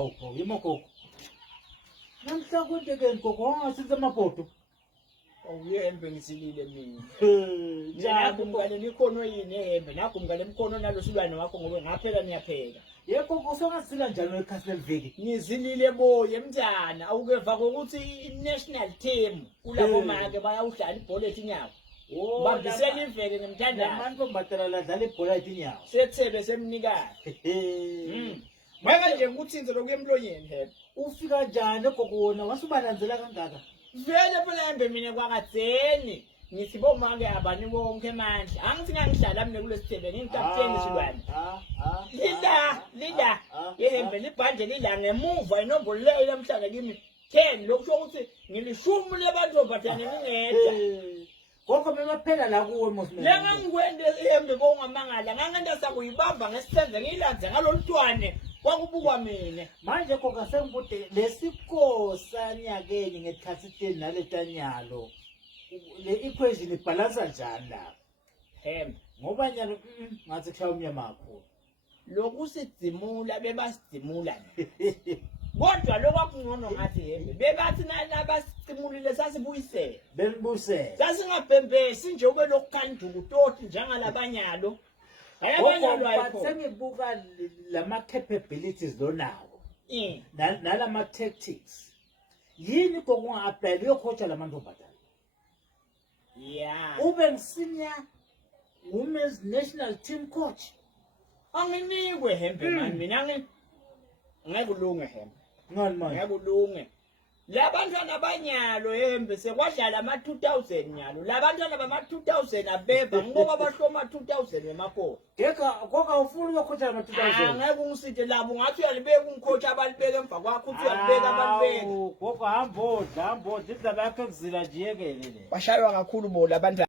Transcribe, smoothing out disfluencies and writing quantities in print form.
Hawu, yimo gogo. Namhla konke ke gogo wangasiza amapoto. Awuyembe ngisilile mina. Njalo Ngale mikhono yini ehembe nakho ngale mikhono nalo silwane wakho ngoba ngaphela niyapheka. yebo gogo songasila njalo ekhasini eliveki. Ngizilile boye mntana awukeva ukuthi i-national team kulabo make bayawudlala ibhola etinyawo. Bambisela iveke ngemthandazo. Amantombazane ladlala ibhola etinyawo. Sethebe semnikazi. Manje nje ngikuthinze lokuya emlonyeni hembe. Ufika njani gogo wona wasubalandzela kangaka? Vele phela hembe mina kwakadzeni ngithi bomake abani bonke amandla angithi ngangihlala mina kulesithebe ngingikapteni silwane lida yehembe libhande lila ngemuva inombolo leyo namhlanje kimi 10 lokusho ukuthi ngilishumi lebantu batane ngingedwa gogo mina phela la kuwe mosime la ngangikwende ihembe bongamangala ngangenda sakuyibamba ngesithenze ngiyilandze ngalolutwane kwakubukwa mina manje gogo sengibude lesikhosa nyakeni ngesikhathi naletanyalo le equation ibalansa njani la hembe ngoba nyalo ngathi kushaya umnyama kakhulu lokusidzimula bebasidimula kodwa lokwakungcono ngathi hembe bebathi nabasicimulile sasibuyisela benibusela sasingabhembesi nje ube lokukhanduku toti njengalabanyalo ayabanyalo ayikho sengibuka lama capabilities lonawo nalama tactics yini gokunga apply leyo coach lamantombazane yeah ube senior women's national team coach anginikwe hembe mani mina ngikulunge hembe ngani manje ngikulunge labantwana abanyalo hembe sekwadlala ama 2000 nyalo labantwana bama 2000 abeva ngoba bahloma 2000 emakho ngeka goga ufuna ukukhocha ama 2000 ngeke ungisithe labo ngathi uyalibeka umcoach abalibeka emva kwakho uthi uyalibeka abalibeka goga hambodla indaba yakhe kuzila nje yekele le bashaywa kakhulu bo labantwana